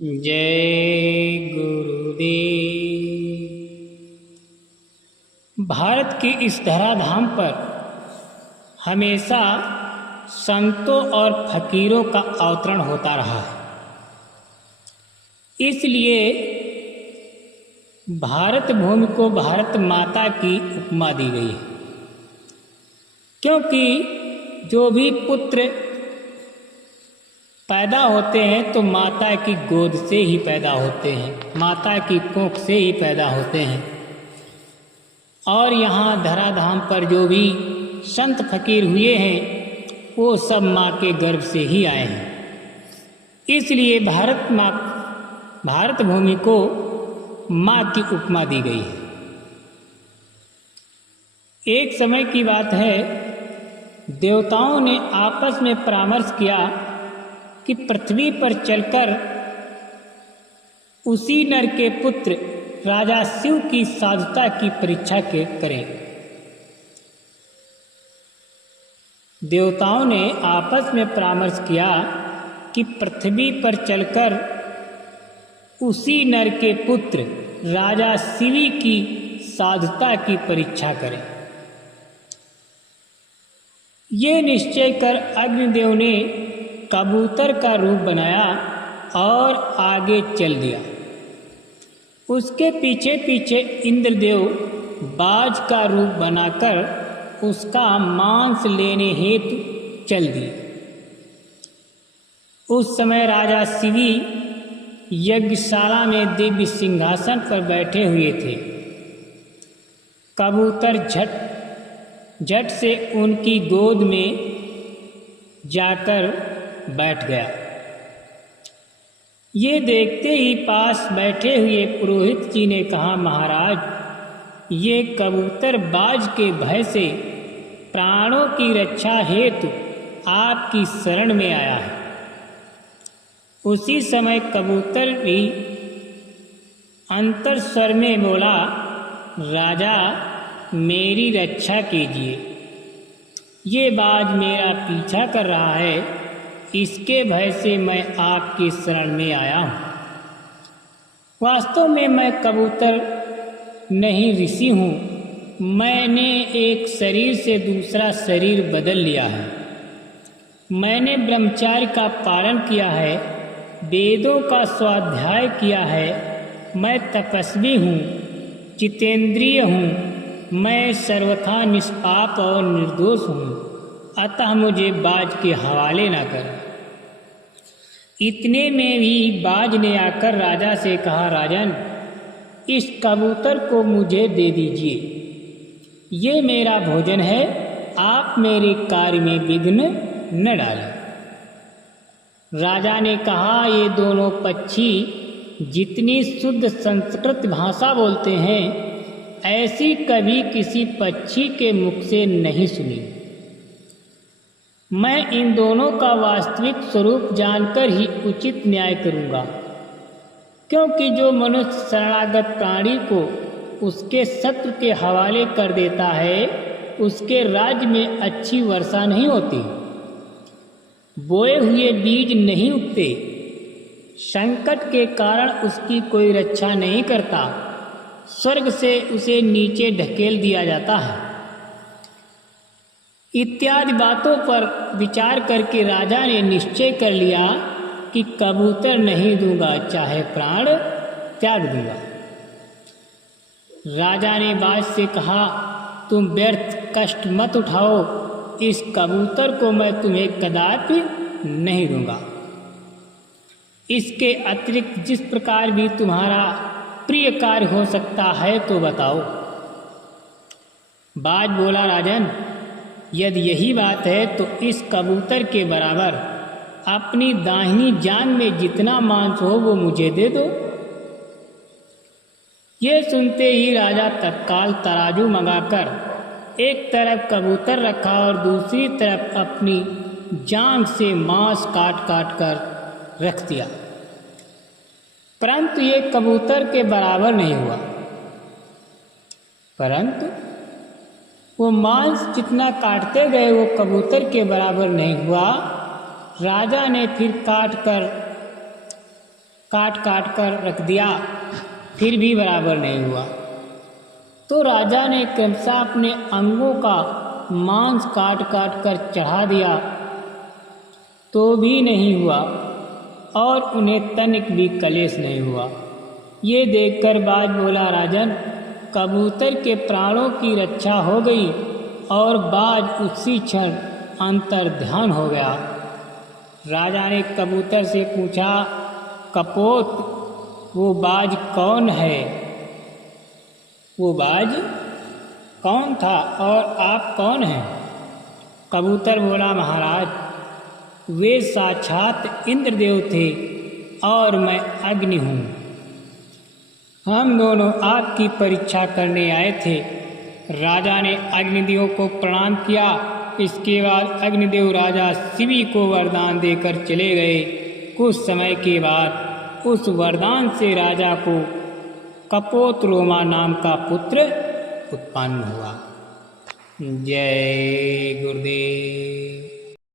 जय गुरुदेव। भारत के इस धराधाम पर हमेशा संतों और फकीरों का अवतरण होता रहा है। इसलिए भारत भूमि को भारत माता की उपमा दी गई है, क्योंकि जो भी पुत्र पैदा होते हैं तो माता की गोद से ही पैदा होते हैं, माता की कोख से ही पैदा होते हैं। और यहाँ धराधाम पर जो भी संत फकीर हुए हैं वो सब माँ के गर्भ से ही आए हैं। इसलिए भारत भूमि को माँ की उपमा दी गई है। एक समय की बात है, देवताओं ने आपस में परामर्श किया कि पृथ्वी पर चलकर उसी नर के पुत्र राजा शिव की साधुता की परीक्षा करें। देवताओं ने आपस में परामर्श किया कि पृथ्वी पर चलकर उसी नर के पुत्र राजा शिव की साधुता की परीक्षा करें। ये निश्चय कर अग्निदेव ने कबूतर का रूप बनाया और आगे चल दिया। उसके पीछे पीछे इंद्रदेव बाज का रूप बनाकर उसका मांस लेने हेतु चल दिए। उस समय राजा शिवी यज्ञशाला में दिव्य सिंहासन पर बैठे हुए थे। कबूतर झट से उनकी गोद में जाकर बैठ गया। ये देखते ही पास बैठे हुए पुरोहित जी ने कहा, महाराज, ये कबूतर बाज के भय से प्राणों की रक्षा हेतु आपकी शरण में आया है। उसी समय कबूतर भी अंतर स्वर में बोला, राजा, मेरी रक्षा कीजिए। ये बाज मेरा पीछा कर रहा है, इसके भय से मैं आपकी शरण में आया हूँ। वास्तव में मैं कबूतर नहीं, ऋषि हूँ। मैंने एक शरीर से दूसरा शरीर बदल लिया है। मैंने ब्रह्मचार्य का पालन किया है, वेदों का स्वाध्याय किया है। मैं तपस्वी हूँ, जितेंद्रिय हूँ। मैं सर्वथा निष्पाप और निर्दोष हूँ, अतः मुझे बाज के हवाले न कर। इतने में भी बाज ने आकर राजा से कहा, राजन, इस कबूतर को मुझे दे दीजिए। ये मेरा भोजन है, आप मेरे कार्य में विघ्न न डालें। राजा ने कहा, ये दोनों पक्षी जितनी शुद्ध संस्कृत भाषा बोलते हैं, ऐसी कभी किसी पक्षी के मुख से नहीं सुनी। मैं इन दोनों का वास्तविक स्वरूप जानकर ही उचित न्याय करूंगा, क्योंकि जो मनुष्य शरणागत प्राणी को उसके शत्रु के हवाले कर देता है, उसके राज्य में अच्छी वर्षा नहीं होती, बोए हुए बीज नहीं उगते, संकट के कारण उसकी कोई रक्षा नहीं करता, स्वर्ग से उसे नीचे ढकेल दिया जाता है। इत्यादि बातों पर विचार करके राजा ने निश्चय कर लिया कि कबूतर नहीं दूंगा, चाहे प्राण त्याग दूंगा। राजा ने बाज से कहा, तुम व्यर्थ कष्ट मत उठाओ, इस कबूतर को मैं तुम्हें कदापि नहीं दूंगा। इसके अतिरिक्त जिस प्रकार भी तुम्हारा प्रिय कार्य हो सकता है तो बताओ। बाज बोला, राजन, यदि यही बात है तो इस कबूतर के बराबर अपनी दाहिनी जांघ में जितना मांस हो वो मुझे दे दो। ये सुनते ही राजा तत्काल तराजू मंगाकर एक तरफ कबूतर रखा और दूसरी तरफ अपनी जांघ से मांस काट काट कर रख दिया, परंतु ये कबूतर के बराबर नहीं हुआ। परंतु वो मांस जितना काटते गए वो कबूतर के बराबर नहीं हुआ। राजा ने फिर काट कर काट काट कर रख दिया, फिर भी बराबर नहीं हुआ। तो राजा ने क्रमशः अपने अंगों का मांस काट काट कर चढ़ा दिया, तो भी नहीं हुआ और उन्हें तनिक भी कलेश नहीं हुआ। ये देखकर बाज बोला, राजन, कबूतर के प्राणों की रक्षा हो गई। और बाज उसी क्षण अंतर्ध्यान हो गया। राजा ने कबूतर से पूछा, कपोत, वो बाज कौन है? वो बाज कौन था और आप कौन हैं? कबूतर बोला, महाराज, वे साक्षात इंद्रदेव थे और मैं अग्नि हूँ। हम दोनों आपकी परीक्षा करने आए थे। राजा ने अग्निदेव को प्रणाम किया। इसके बाद अग्निदेव राजा शिवी को वरदान देकर चले गए। कुछ समय के बाद उस वरदान से राजा को कपोतरोमा नाम का पुत्र उत्पन्न हुआ। जय गुरुदेव।